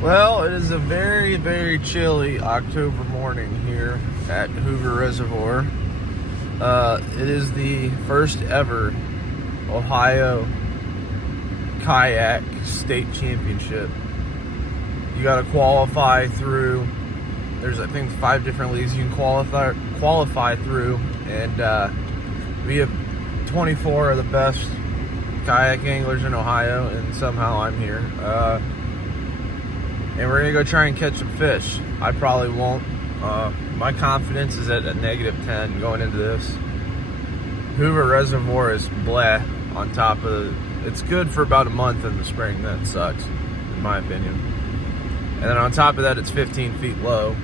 Well, it is a very, very chilly October morning here at Hoover Reservoir. It is the first ever Ohio Kayak State Championship. You got to qualify through, there's I think 5 different leagues you can qualify through, and we have 24 of the best kayak anglers in Ohio, and somehow I'm here. And we're gonna go try and catch some fish. I probably won't. My confidence is at a -10 going into this. Hoover Reservoir is bleh on top of it's good for about a month in the spring, then it sucks, in my opinion. And then on top of that, it's 15 feet low.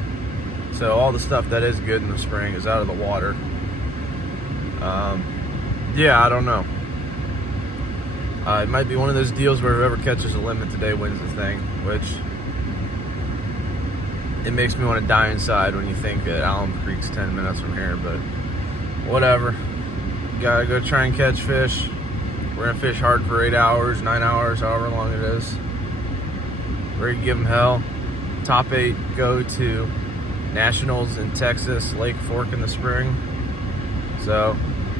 So all the stuff that is good in the spring is out of the water. Yeah, I don't know. It might be one of those deals where whoever catches a limit today wins the thing, which it makes me want to die inside when you think that Alum Creek's 10 minutes from here, but whatever. Gotta go try and catch fish. We're gonna fish hard for 8 hours, 9 hours, however long it is. We're gonna give them hell. Top 8 go to Nationals in Texas, Lake Fork in the spring. So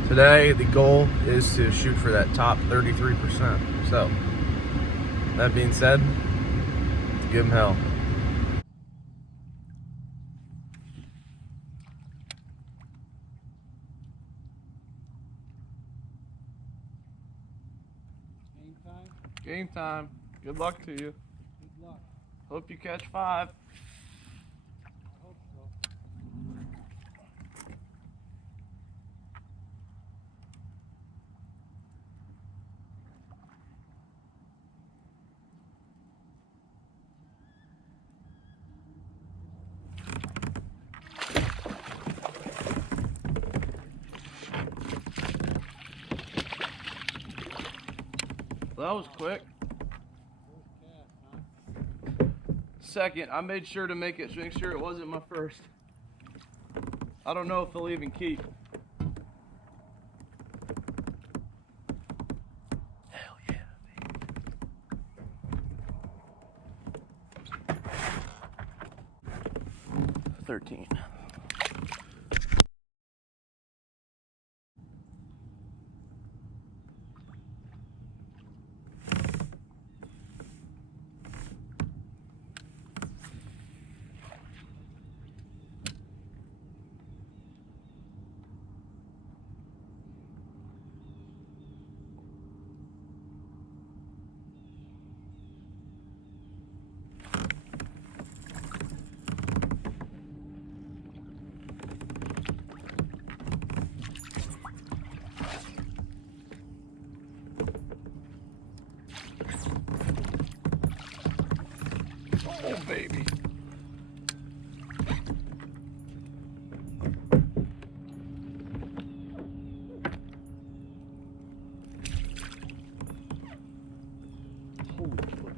today the goal is to shoot for that top 33%. So that being said, give them hell. Game time. Good luck to you. Good luck. Hope you catch 5. I hope so. Well, that was quick. First cast, huh? Second, I made sure to make sure it wasn't my first. I don't know if they'll even keep. Hell yeah, baby. 13. Oh, baby. Holy shit.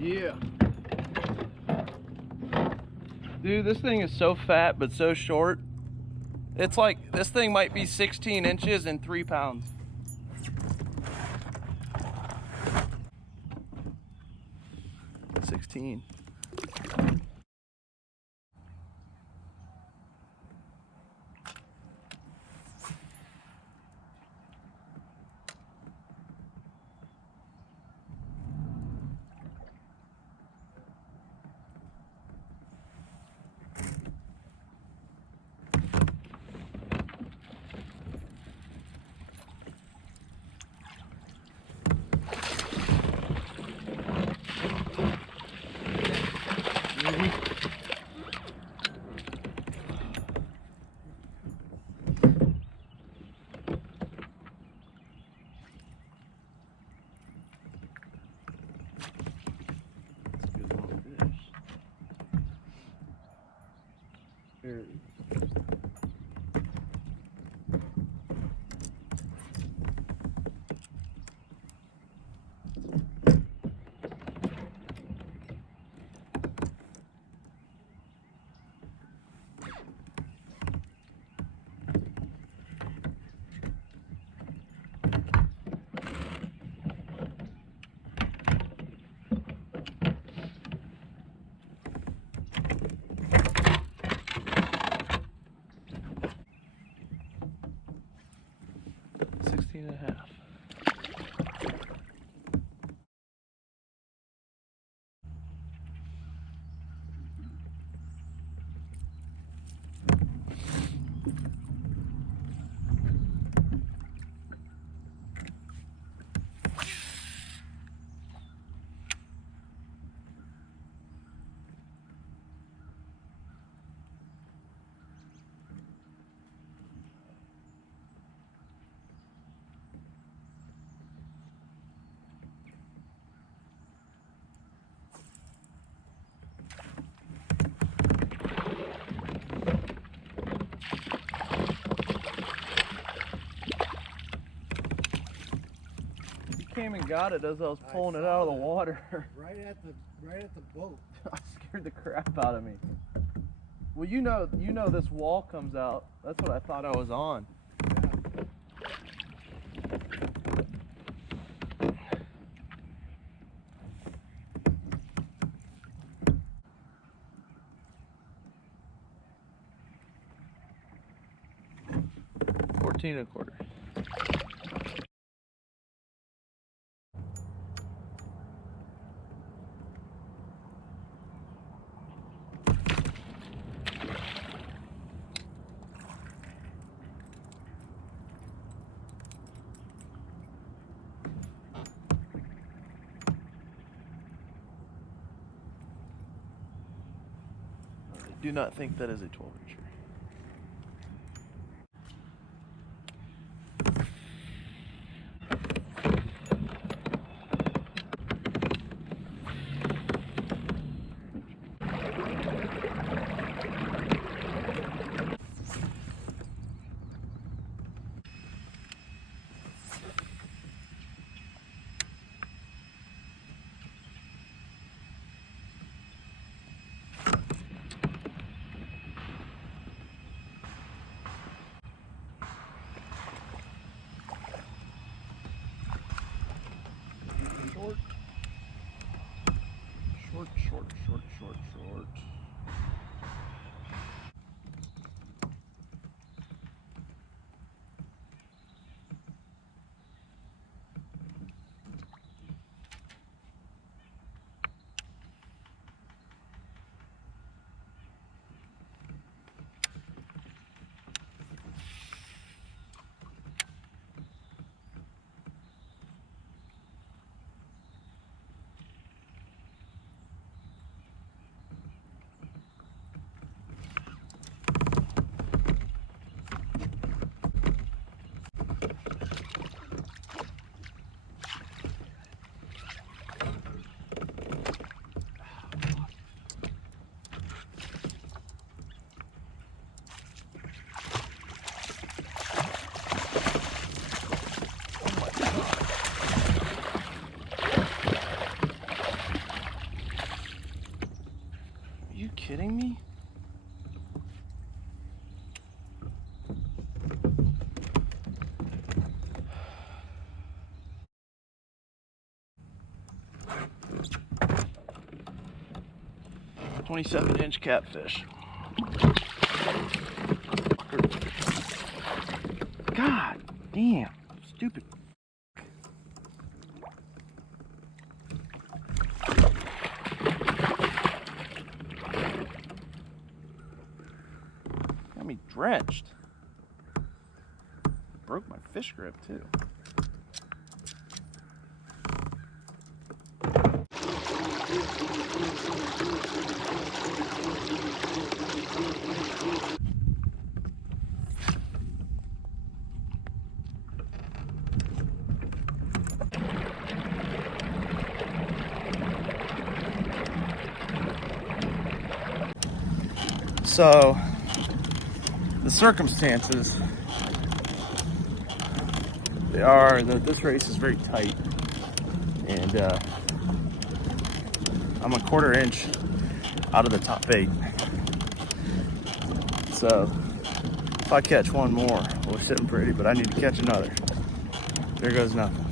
Yeah. Dude, this thing is so fat but so short. It's like, this thing might be 16 inches and 3 pounds. $16. came and got it as I was pulling it out of the water. Right at the boat. I scared the crap out of me. Well, you know this wall comes out. That's what I thought I was on. Yeah. 14 and a quarter. Do not think that is a 12-incher. Short. Are you kidding me? "27-inch catfish." God damn, stupid. Got me drenched. Broke my fish grip too. So, the circumstances, they are that this race is very tight, and I'm a 1/4 inch out of the top 8. So, if I catch one more, we're sitting pretty, but I need to catch another. There goes nothing.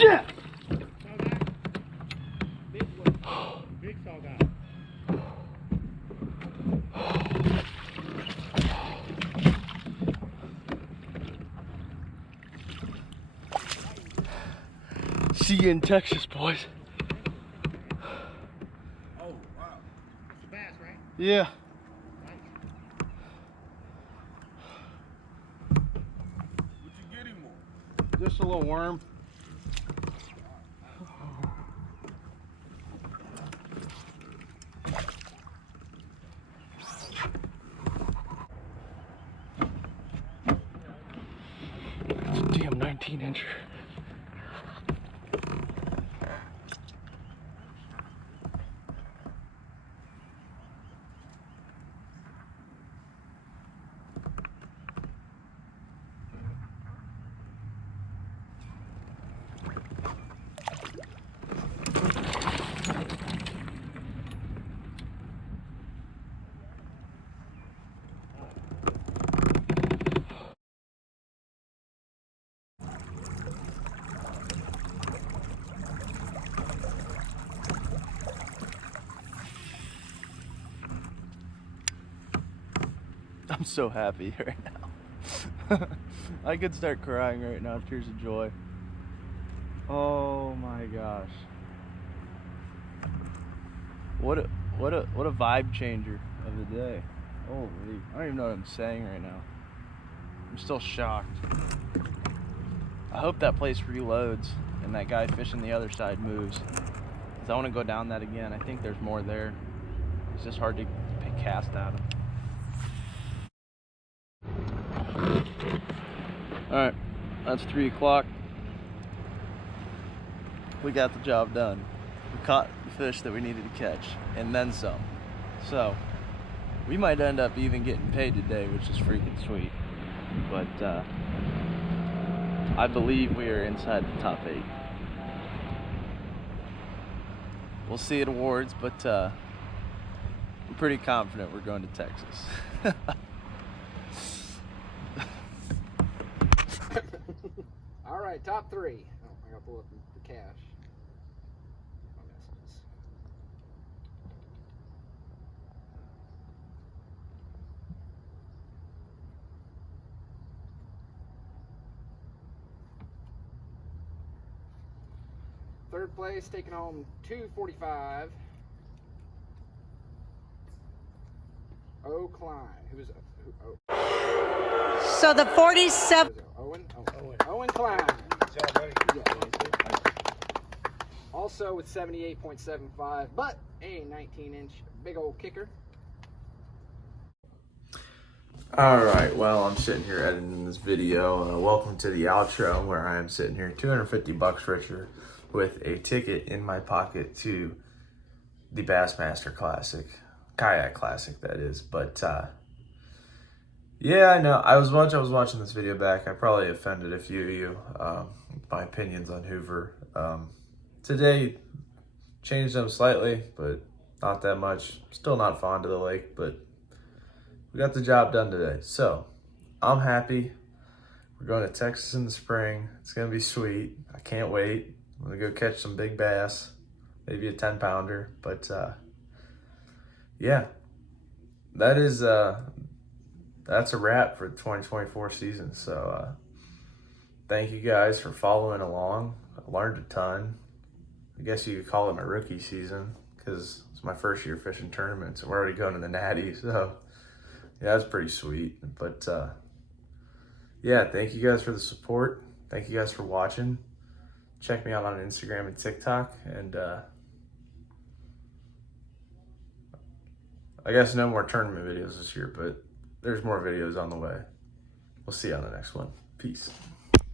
Yeah! Big one. Big saw guy. See you in Texas, boys. Oh, wow. It's a bass, right? Yeah. What you get him on? Just a little worm. It's a damn 19-incher. I'm so happy right now. I could start crying right now, tears of joy. Oh my gosh. What a vibe changer of the day. Holy, I don't even know what I'm saying right now. I'm still shocked. I hope that place reloads and that guy fishing the other side moves. Cause I want to go down that again. I think there's more there. It's just hard to cast at him. Alright, that's 3 o'clock. We got the job done. We caught the fish that we needed to catch, and then some. So, we might end up even getting paid today, which is freaking sweet. But, I believe we are inside the top 8. We'll see at awards, but, I'm pretty confident we're going to Texas. All right, top 3. Oh, I gotta pull up the cache. My messages. Third place, taking home $245. O. Klein. Who is who? Oh. So the 47. Owen? Owen Klein. Also with 78.75, but a 19-inch big old kicker. Alright, well, I'm sitting here editing this video. Welcome to the outro, where I am sitting here $250 richer with a ticket in my pocket to the Bassmaster Classic. Kayak Classic, that is. But, yeah, I know. I was watching this video back. I probably offended a few of you with my opinions on Hoover. Today, changed them slightly, but not that much. Still not fond of the lake, but we got the job done today. So, I'm happy. We're going to Texas in the spring. It's going to be sweet. I can't wait. I'm going to go catch some big bass. Maybe a 10-pounder. But, yeah. That's a wrap for the 2024 season. So, thank you guys for following along. I learned a ton. I guess you could call it my rookie season because it's my first year fishing tournaments and we're already going to the Natty. So, yeah, that's pretty sweet. But, yeah, thank you guys for the support. Thank you guys for watching. Check me out on Instagram and TikTok. And, I guess no more tournament videos this year, but there's more videos on the way. We'll see you on the next one. Peace.